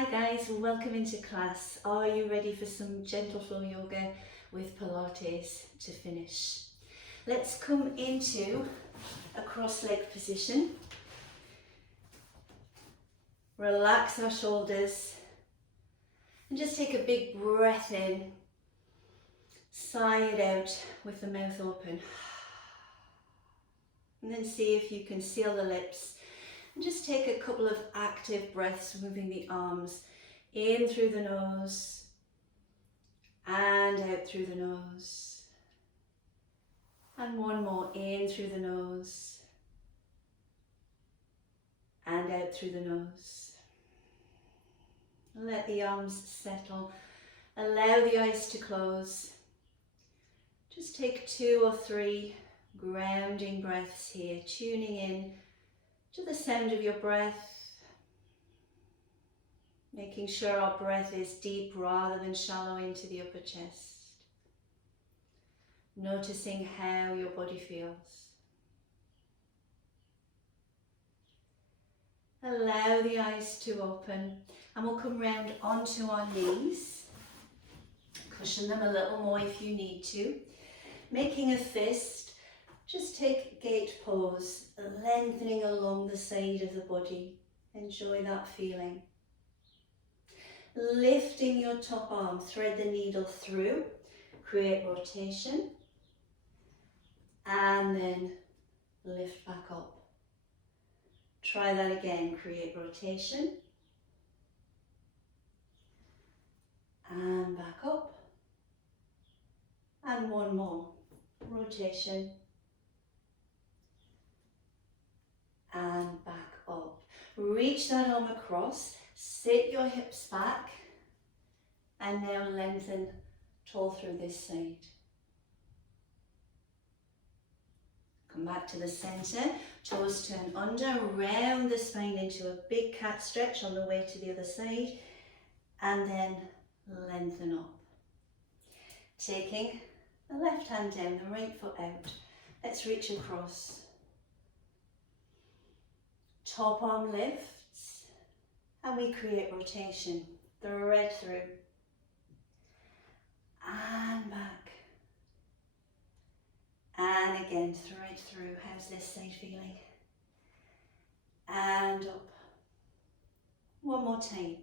Hi guys, welcome into class. Are you ready for some gentle flow yoga with Pilates to finish? Let's come into a cross-leg position. Relax our shoulders and just take a big breath in. Sigh it out with the mouth open. And then see if you can seal the lips. And just take a couple of active breaths, moving the arms in through the nose and out through the nose. And one more, in through the nose and out through the nose. Let the arms settle. Allow the eyes to close. Just take 2 or 3 grounding breaths here, tuning in to the sound of your breath, making sure our breath is deep rather than shallow into the upper chest. Noticing how your body feels. Allow the eyes to open and we'll come round onto our knees. Cushion them a little more if you need to. Making a fist. Just take gate pose, lengthening along the side of the body. Enjoy that feeling. Lifting your top arm, thread the needle through, create rotation, and then lift back up. Try that again, create rotation, and back up, and one more, rotation, and back up. Reach that arm across, sit your hips back, and now lengthen tall through this side. Come back to the center, toes turn under, round the spine into a big cat stretch on the way to the other side, and then lengthen up. Taking the left hand down, the right foot out. Let's reach across. Top arm lifts, and we create rotation. Thread through, and back, and again, thread through. How's this side feeling? And up. One more time.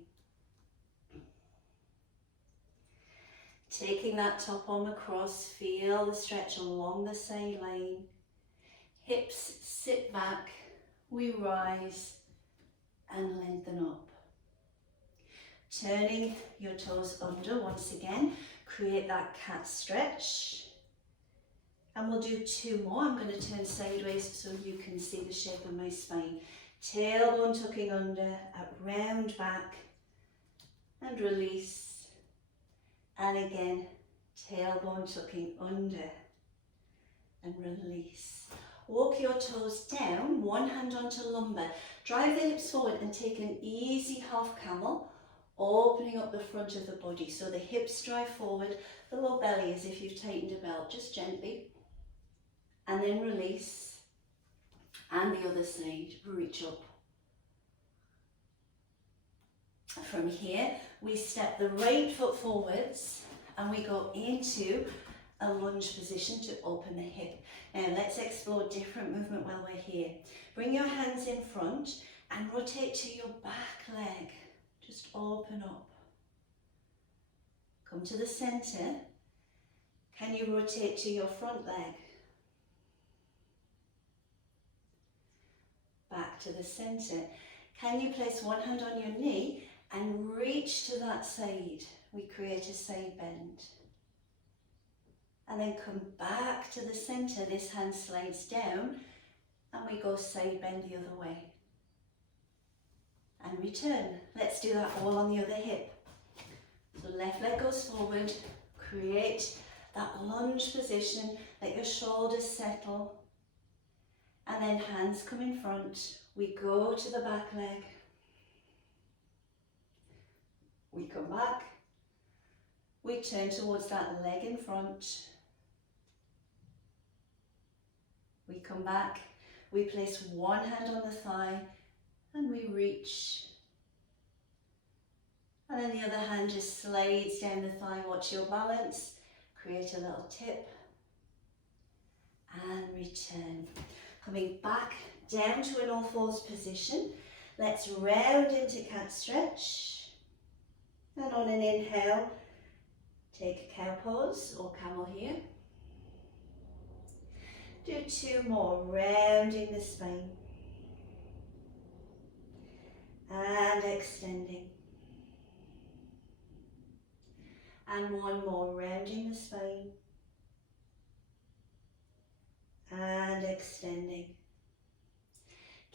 Taking that top arm across, feel the stretch along the side line. Hips sit back. We rise and lengthen up. Turning your toes under once again, create that cat stretch. And we'll do 2 more. I'm going to turn sideways so you can see the shape of my spine. Tailbone tucking under, at round back, and release. And again, tailbone tucking under, and release. Walk your toes down, one hand onto lumbar. Drive the hips forward and take an easy half camel, opening up the front of the body. So the hips drive forward, the low belly as if you've tightened a belt, just gently. And then release. And the other side, reach up. From here, we step the right foot forwards and we go into a lunge position to open the hip. Now let's explore different movement while we're here. Bring your hands in front and rotate to your back leg. Just open up. Come to the center. Can you rotate to your front leg? Back to the center. Can you place one hand on your knee and reach to that side? We create a side bend. And then come back to the center. This hand slides down and we go side bend the other way. And return. Let's do that all on the other hip. So left leg goes forward, create that lunge position, let your shoulders settle. And then hands come in front. We go to the back leg. We come back. We turn towards that leg in front. We come back, we place one hand on the thigh and we reach And then the other hand just slides down the thigh, watch your balance, create a little tip and return. Coming back down to an all fours position. Let's round into cat stretch. And on an inhale, take a cow pose or camel here. Do 2 more, rounding the spine. And extending. And 1 more, rounding the spine. And extending.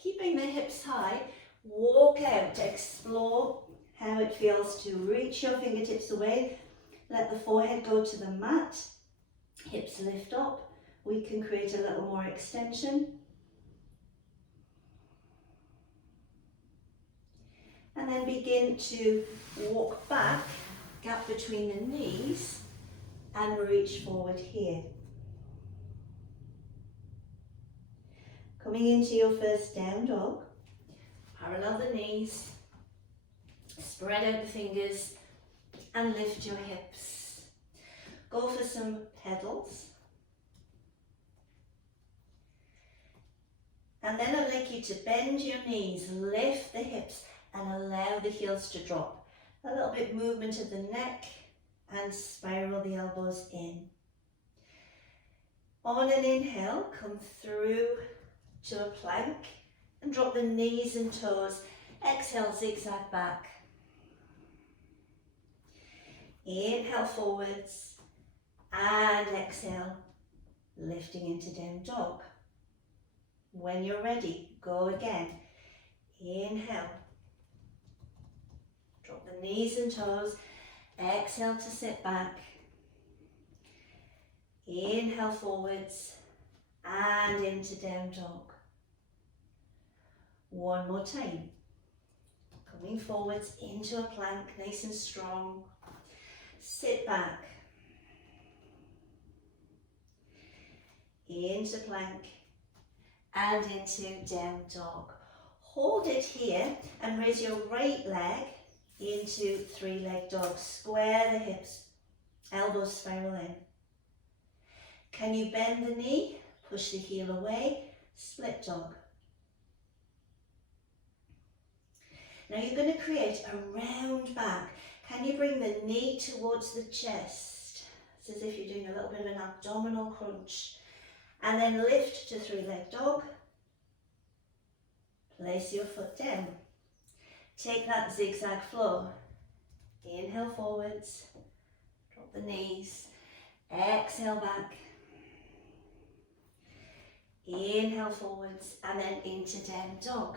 Keeping the hips high, walk out, explore how it feels to reach your fingertips away. Let the forehead go to the mat, hips lift up. We can create a little more extension. And then begin to walk back, gap between the knees, and reach forward here. Coming into your first down dog, parallel the knees, spread out the fingers, and lift your hips. Go for some pedals. And then I'd like you to bend your knees, lift the hips, and allow the heels to drop. A little bit movement of the neck, and spiral the elbows in. On an inhale, come through to a plank, and drop the knees and toes. Exhale, zigzag back. Inhale forwards, and exhale, lifting into down dog. When you're ready, go again. Inhale. Drop the knees and toes. Exhale to sit back. Inhale forwards and into down dog. 1 more time. Coming forwards into a plank, nice and strong. Sit back. Into plank. And into down dog. Hold it here and raise your right leg into 3-leg dog. Square the hips, elbows spiral in. Can you bend the knee? Push the heel away, split dog. Now you're going to create a round back. Can you bring the knee towards the chest? It's as if you're doing a little bit of an abdominal crunch. And then lift to 3-leg dog. Place your foot down. Take that zigzag flow. Inhale forwards. Drop the knees. Exhale back. Inhale forwards and then into down dog.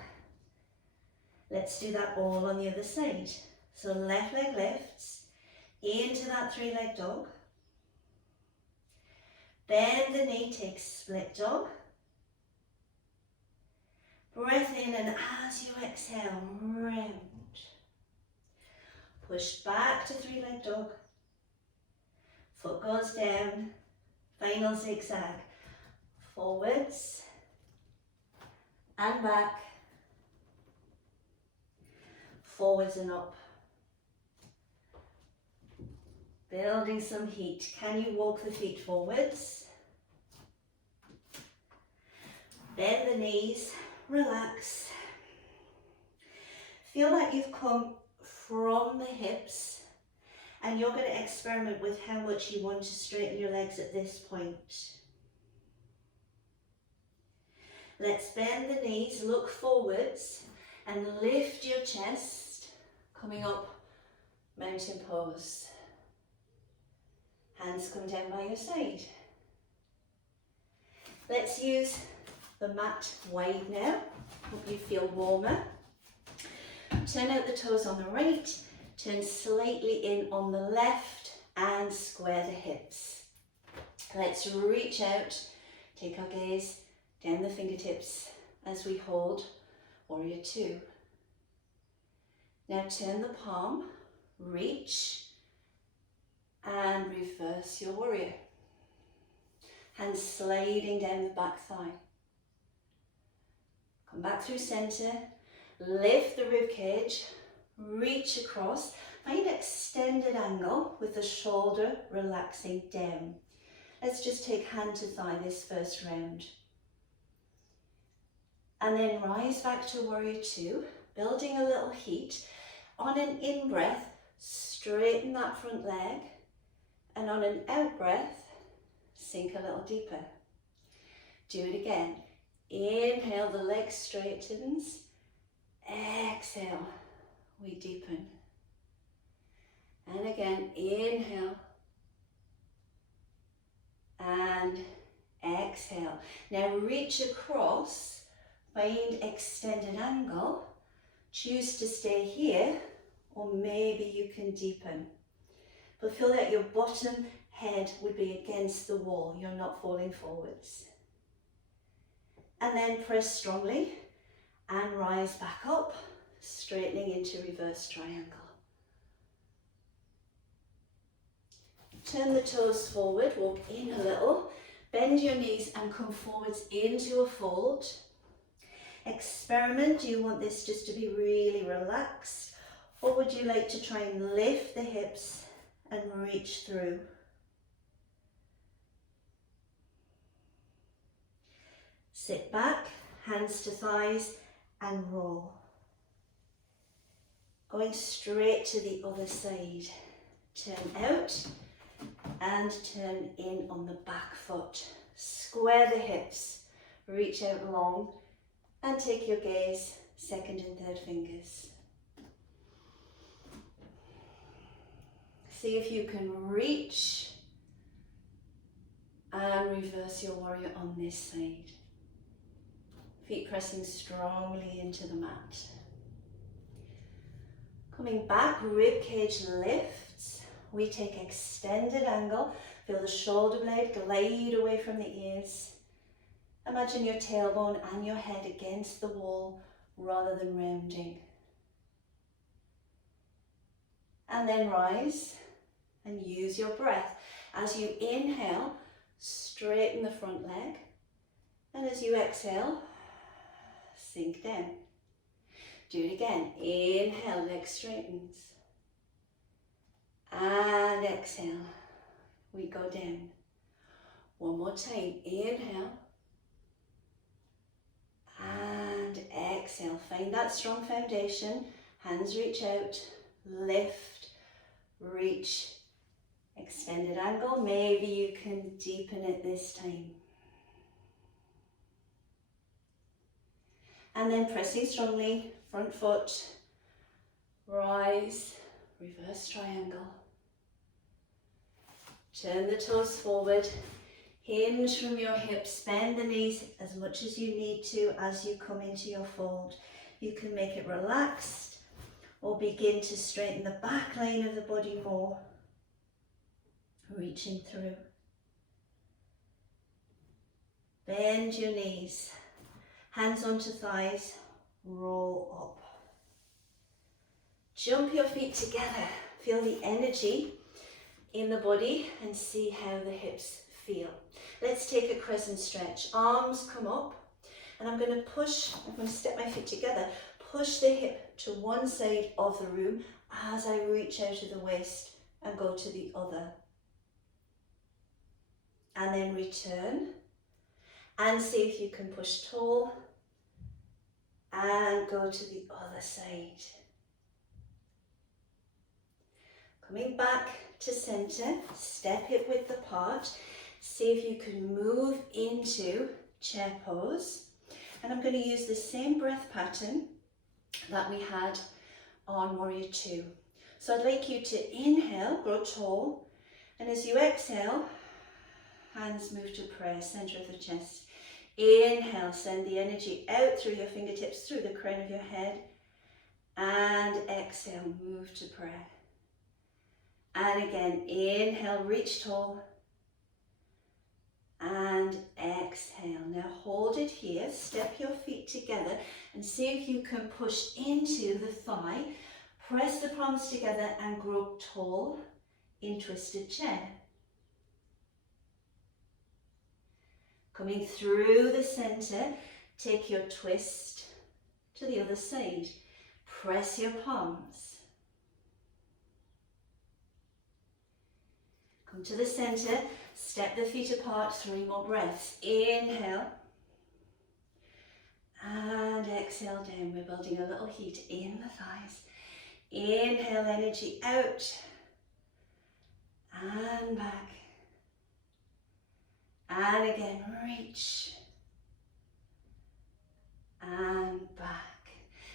Let's do that all on the other side. So left leg lifts into that 3-leg dog. Bend the knee, take split dog. Breath in, and as you exhale, round. Push back to 3-leg dog. Foot goes down. Final zigzag. Forwards and back. Forwards and up. Building some heat. Can you walk the feet forwards? Bend the knees, relax. Feel like you've come from the hips, and you're going to experiment with how much you want to straighten your legs at this point. Let's bend the knees, look forwards, and lift your chest, coming up, mountain pose. Hands come down by your side. Let's use the mat wide now. Hope you feel warmer. Turn out the toes on the right, turn slightly in on the left, and square the hips. Let's reach out, take our gaze down the fingertips as we hold Warrior 2. Now turn the palm, reach, and reverse your warrior. Hands sliding down the back thigh. Come back through center, lift the rib cage, reach across, Find extended angle with the shoulder relaxing down. Let's just take hand to thigh this first round. And then rise back to warrior two, building a little heat. On an in-breath, straighten that front leg. And on an out-breath, sink a little deeper. Do it again. Inhale, the leg straightens. Exhale, we deepen. And again, inhale. And exhale. Now reach across, find extended angle. Choose to stay here, or maybe you can deepen. But feel that your bottom head would be against the wall. You're not falling forwards. And then press strongly and rise back up, straightening into reverse triangle. Turn the toes forward, walk in a little, bend your knees and come forwards into a fold. Experiment, do you want this just to be really relaxed, or would you like to try and lift the hips and reach through? Sit back, hands to thighs and roll. Going straight to the other side. Turn out and turn in on the back foot. Square the hips, reach out long and take your gaze, second and third fingers. See if you can reach and reverse your warrior on this side. Feet pressing strongly into the mat. Coming back, rib cage lifts. We take extended angle. Feel the shoulder blade glide away from the ears. Imagine your tailbone and your head against the wall rather than rounding. And then rise and use your breath. As you inhale, straighten the front leg. And as you exhale, sink down. Do it again. Inhale, leg straightens. And exhale, we go down. One more time. Inhale. And exhale. Find that strong foundation. Hands reach out. Lift. Reach. Extended angle. Maybe you can deepen it this time. And then pressing strongly, front foot, rise, reverse triangle. Turn the toes forward, hinge from your hips, bend the knees as much as you need to as you come into your fold. You can make it relaxed or begin to straighten the back line of the body more, reaching through. Bend your knees. Hands onto thighs, roll up. Jump your feet together. Feel the energy in the body and see how the hips feel. Let's take a crescent stretch. Arms come up and I'm going to step my feet together, push the hip to one side of the room as I reach out of the waist and go to the other. And then return and see if you can push tall and go to the other side. Coming back to center, step hip width apart. See if you can move into chair pose. And I'm going to use the same breath pattern that we had on warrior two. So I'd like you to inhale, grow tall. And as you exhale, hands move to prayer, center of the chest. Inhale, send the energy out through your fingertips, through the crown of your head. And exhale, move to prayer. And again, inhale, reach tall. And exhale. Now hold it here, step your feet together and see if you can push into the thigh. Press the palms together and grow tall in twisted chair. Coming through the center, take your twist to the other side. Press your palms. Come to the center, step the feet apart, 3 more breaths. Inhale. And exhale down. We're building a little heat in the thighs. Inhale energy out. And back. And again, reach. And back.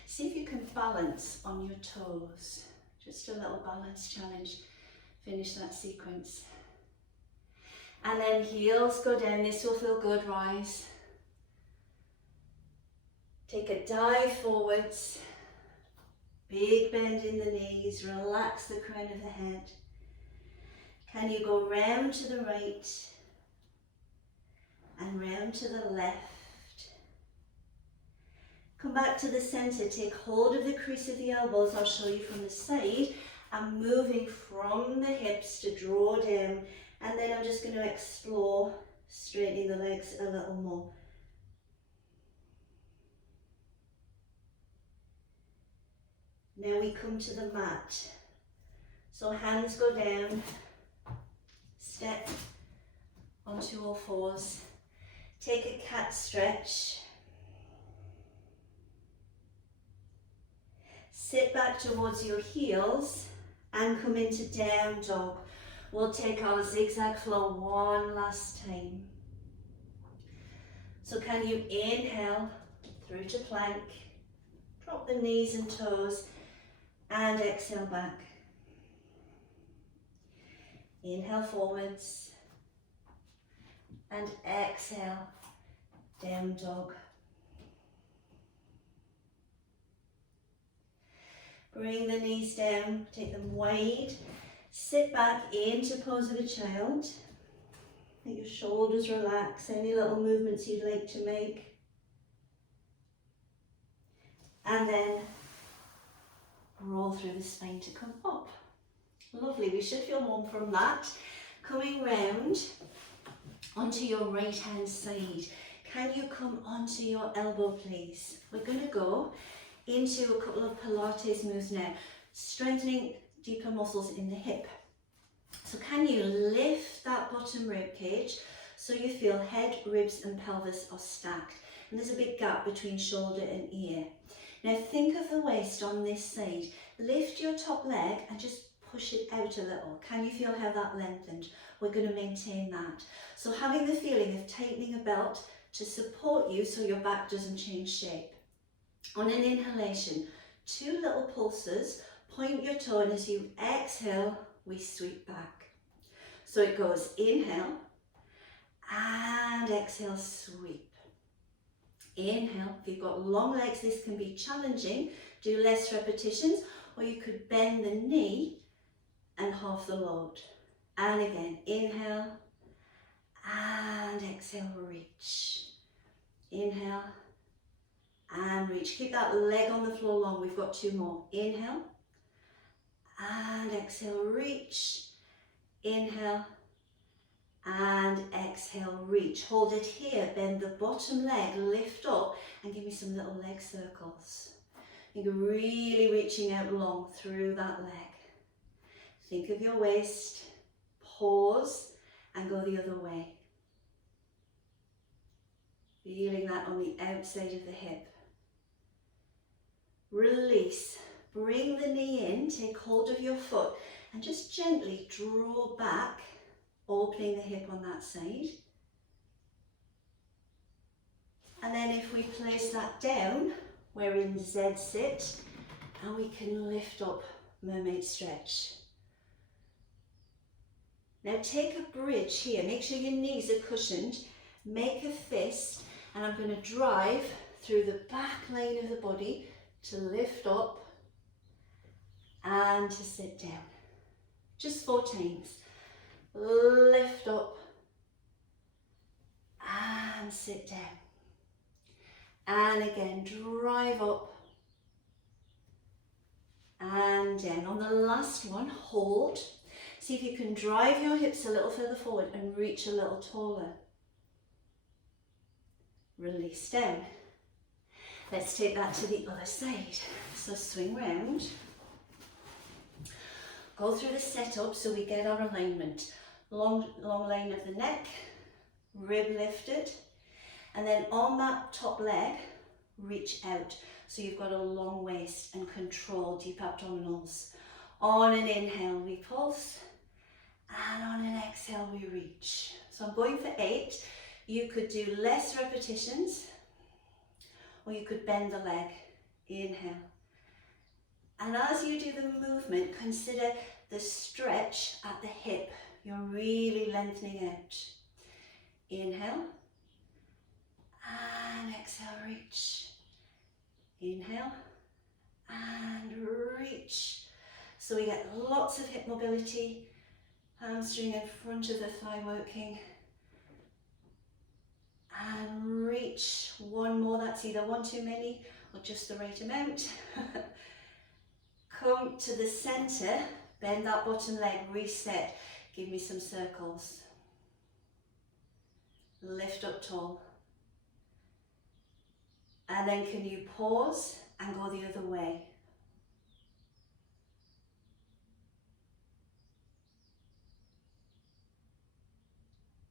See if you can balance on your toes. Just a little balance challenge. Finish that sequence. And then heels go down. This will feel good. Rise. Take a dive forwards. Big bend in the knees. Relax the crown of the head. Can you go round to the right and round to the left? Come back to the center. Take hold of the crease of the elbows. I'll show you from the side. I'm moving from the hips to draw down, and then I'm just going to explore straightening the legs a little more. Now we come to the mat. So hands go down, step onto all fours, take a cat stretch, sit back towards your heels and come into down dog. We'll take our zigzag flow one last time. So can you inhale through to plank, drop the knees and toes, and exhale back. Inhale forwards and exhale, down dog. Bring the knees down, take them wide, sit back into pose of a child. Let your shoulders relax, any little movements you'd like to make. And then roll through the spine to come up. Lovely, we should feel warm from that. Coming round onto your right hand side. Can you come onto your elbow please? We're going to go into a couple of Pilates moves now, strengthening deeper muscles in the hip. So can you lift that bottom rib cage so you feel head, ribs and pelvis are stacked, and there's a big gap between shoulder and ear. Now think of the waist on this side. Lift your top leg and just push it out a little. Can you feel how that lengthened? We're going to maintain that. So having the feeling of tightening a belt to support you so your back doesn't change shape. On an inhalation, 2 little pulses, point your toe, and as you exhale, we sweep back. So it goes inhale and exhale, sweep. Inhale. If you've got long legs, this can be challenging. Do less repetitions, or you could bend the knee and half the load. And again, inhale and exhale, reach. Inhale and reach. Keep that leg on the floor long. We've got 2 more. Inhale and exhale, reach. Inhale and exhale, reach. Hold it here. Bend the bottom leg, lift up, and give me some little leg circles. You're really reaching out long through that leg. Think of your waist, pause, and go the other way. Feeling that on the outside of the hip. Release. Bring the knee in, take hold of your foot, and just gently draw back, opening the hip on that side. And then if we place that down, we're in Z sit, and we can lift up mermaid stretch. Now take a bridge here, make sure your knees are cushioned, make a fist, and I'm going to drive through the back line of the body to lift up and to sit down. Just 4 times. Lift up and sit down. And again, drive up and down. On the last one, hold. See if you can drive your hips a little further forward and reach a little taller. Release down. Let's take that to the other side. So swing round. Go through the setup so we get our alignment. long line of the neck, rib lifted, and then on that top leg, reach out. So you've got a long waist and control deep abdominals. On an inhale, we pulse, and on an exhale, we reach. So I'm going for 8. You could do less repetitions, or you could bend the leg. Inhale. And as you do the movement, consider the stretch at the hip. You're really lengthening out. Inhale. And exhale, reach. Inhale. And reach. So we get lots of hip mobility. Hamstring in front of the thigh working. And reach. One more. That's either one too many or just the right amount. Come to the center, bend that bottom leg, reset. Give me some circles. Lift up tall. And then can you pause and go the other way?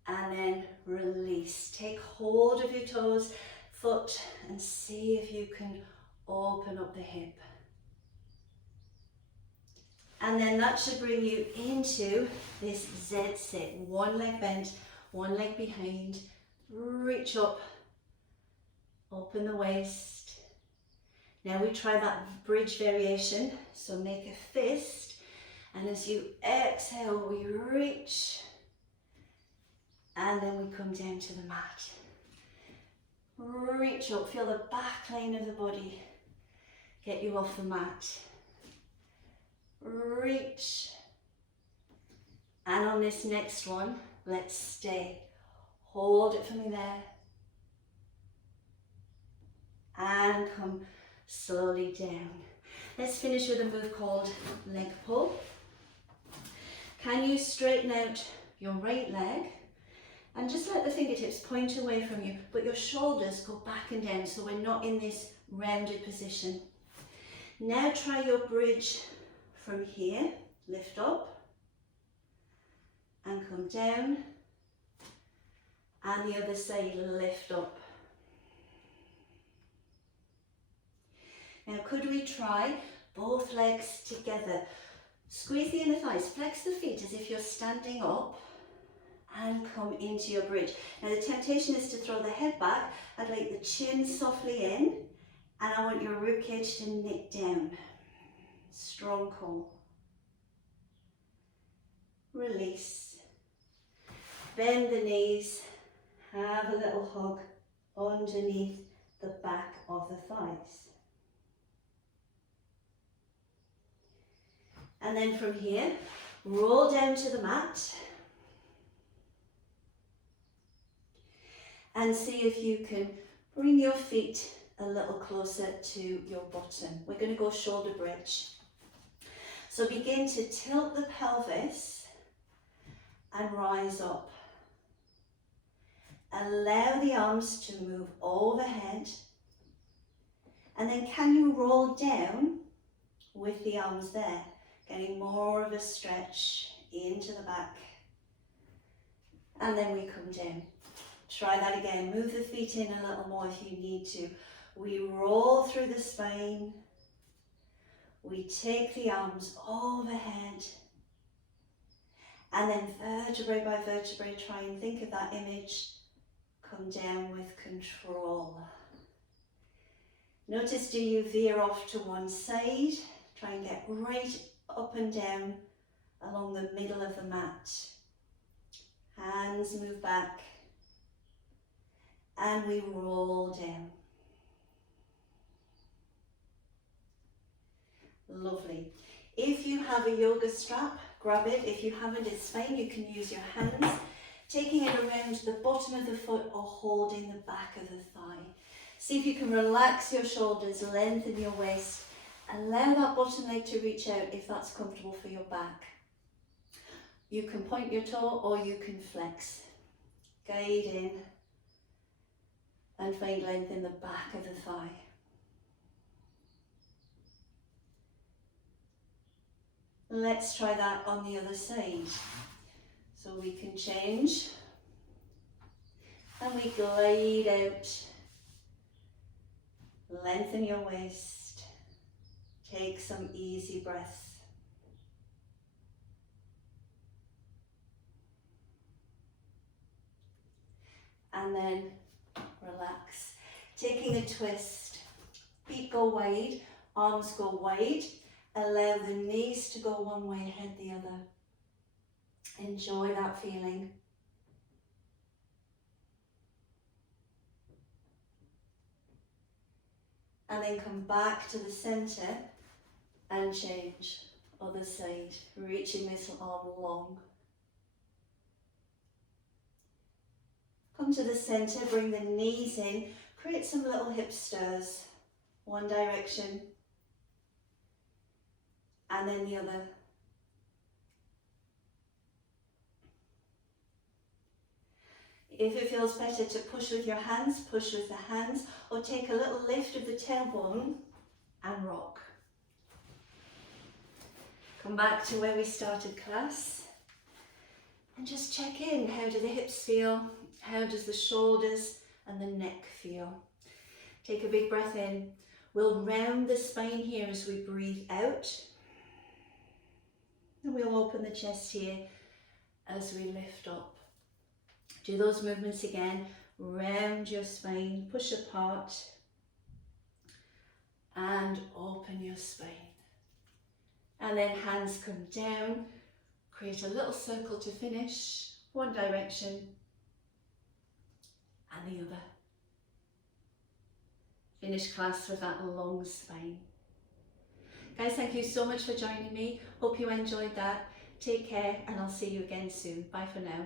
And then release. Take hold of your toes, foot, and see if you can open up the hip. And then that should bring you into this Z sit. One leg bent, one leg behind. Reach up, open the waist. Now we try that bridge variation. So make a fist, and as you exhale, we reach. And then we come down to the mat. Reach up, feel the back line of the body get you off the mat. Reach. And on this next one, let's stay. Hold it for me there. And come slowly down. Let's finish with a move called leg pull. Can you straighten out your right leg? And just let the fingertips point away from you, but your shoulders go back and down so we're not in this rounded position. Now try your bridge from here. Lift up and come down. And the other side, lift up. Now could we try both legs together? Squeeze the inner thighs, flex the feet as if you're standing up. And come into your bridge. Now the temptation is to throw the head back. I'd like the chin softly in, and I want your ribcage to knit down. Strong core. Release. Bend the knees. Have a little hug underneath the back of the thighs. And then from here, roll down to the mat. And see if you can bring your feet a little closer to your bottom. We're going to go shoulder bridge. So begin to tilt the pelvis and rise up. Allow the arms to move overhead. And then can you roll down with the arms there? Getting more of a stretch into the back. And then we come down. Try that again. Move the feet in a little more if you need to. We roll through the spine. We take the arms overhead. And then vertebrae by vertebrae, try and think of that image. Come down with control. Notice, do you veer off to one side? Try and get right up and down along the middle of the mat. Hands move back. And we roll down. Lovely. If you have a yoga strap, grab it. If you haven't, it's fine. You can use your hands, taking it around the bottom of the foot or holding the back of the thigh. See if you can relax your shoulders, lengthen your waist. Allow that bottom leg to reach out if that's comfortable for your back. You can point your toe or you can flex. Guide in. And find length in the back of the thigh. Let's try that on the other side. So we can change and we glide out. Lengthen your waist. Take some easy breaths. And then relax. Taking a twist. Feet go wide, arms go wide. Allow the knees to go one way, head the other. Enjoy that feeling. And then come back to the center and change. Other side, reaching this arm long. Come to the center, bring the knees in, create some little hip stirs. One direction, and then the other. If it feels better to push with your hands, push with the hands, or take a little lift of the tailbone and rock. Come back to where we started class and just check in. How do the hips feel? How does the shoulders and the neck feel? Take a big breath in. We'll round the spine here as we breathe out. And we'll open the chest here as we lift up. Do those movements again. Round your spine, push apart, and open your spine. And then hands come down, create a little circle to finish, one direction and the other. Finish class with that long spine. Guys, thank you so much for joining me. Hope you enjoyed that. Take care and I'll see you again soon. Bye for now.